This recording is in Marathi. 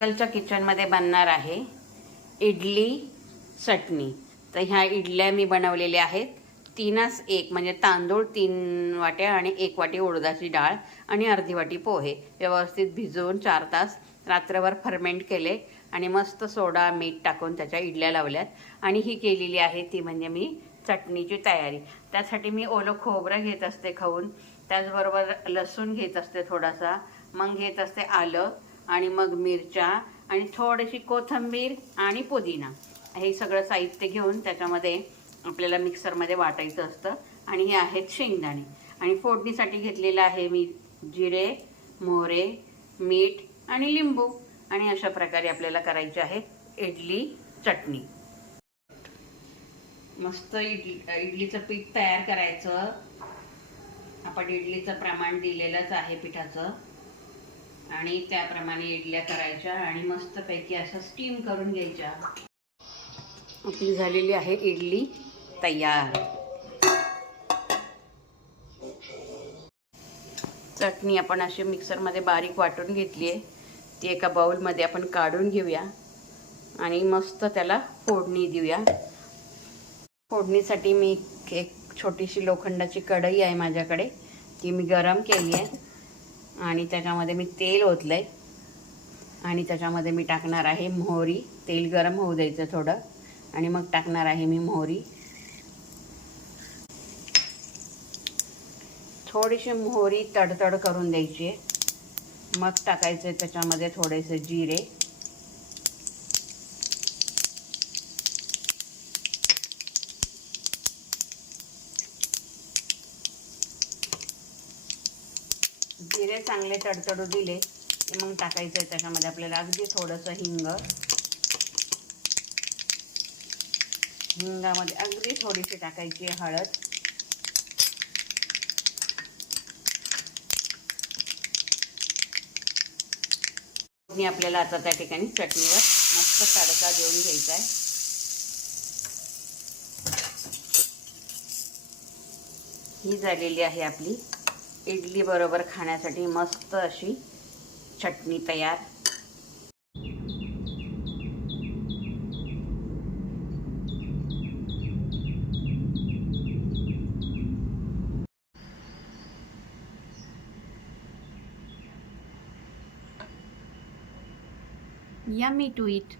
आजकालच्या किचनमध्ये बनणार आहे इडली चटणी। तर ह्या इडल्या मी बनवलेल्या आहेत 3:1 म्हणजे तांदूळ 3 वाट्या आणि 1 वाटी उडदाची डाळ आणि अर्धी वाटी पोहे व्यवस्थित भिजवून 4 तास रात्रभर फर्मेंट केले आणि मस्त सोडा मीठ टाकून त्याच्या इडल्या लावल्यात। आणि ही केलेली आहे ती म्हणजे मी चटणीची तयारी। त्यासाठी मी ओलं खोबरं घेत असते खाऊन, त्याचबरोबर लसूण घेत असते थोडासा, मग घेत असते आलं आणि मग मिरच्या आणि थोडीशी कोथिंबीर आणि पुदिना। हे सगळं साहित्य घेऊन त्याच्यामध्ये आपल्याला मिक्सरमध्ये वाटायचं असतं। आणि हे आहेत शेंगदाणे आणि फोडणीसाठी घेतलेलं आहे मी जिरे, मोहरे, मीठ आणि लिंबू। आणि अशा प्रकारे आपल्याला करायची आहे इडली चटणी। मस्त इडलीचं पीठ तयार करायचं। आपण इडलीचं प्रमाण दिलेलंच आहे पिठाचं आणि त्याप्रमाणे इडल्या करायच्या आणि मस्तपैकी असं स्टीम करून घ्यायच्या। आपली झालेली आहे इडली तयार। चटणी आपण अशी मिक्सरमध्ये बारीक वाटून घेतली आहे, ती एका बाउलमध्ये आपण काढून घेऊया आणि मस्त त्याला फोडणी देऊया। फोडणीसाठी मी एक छोटीशी लोखंडाची कढई आहे माझ्याकडे, ती मी गरम केली आहे आणि त्याच्यामध्ये मी तेल ओतलंय आणि त्याच्यामध्ये मी टाकणार आहे मोहरी। तेल गरम होऊ द्यायचं थोडं आणि मग टाकणार आहे मी मोहरी। थोडीशी मोहरी तडतड करून द्यायची आहे, मग टाकायचे त्याच्यामध्ये थोडेसे जिरे, जिरे चांगले तडतडू दिले की मग टाकायचं आहे त्याच्यामध्ये आपल्याला अगदी थोडंसं हिंग। हिंगामध्ये अगदी थोडीशी टाकायची हळद, आणि आपल्याला आता त्या ठिकाणी चटणीवर मस्त तडका देऊन घ्यायचा आहे। ही झालेली आहे आपली इडली बरोबर खाण्यासाठी मस्त अशी चटणी तयार। Yummy to eat.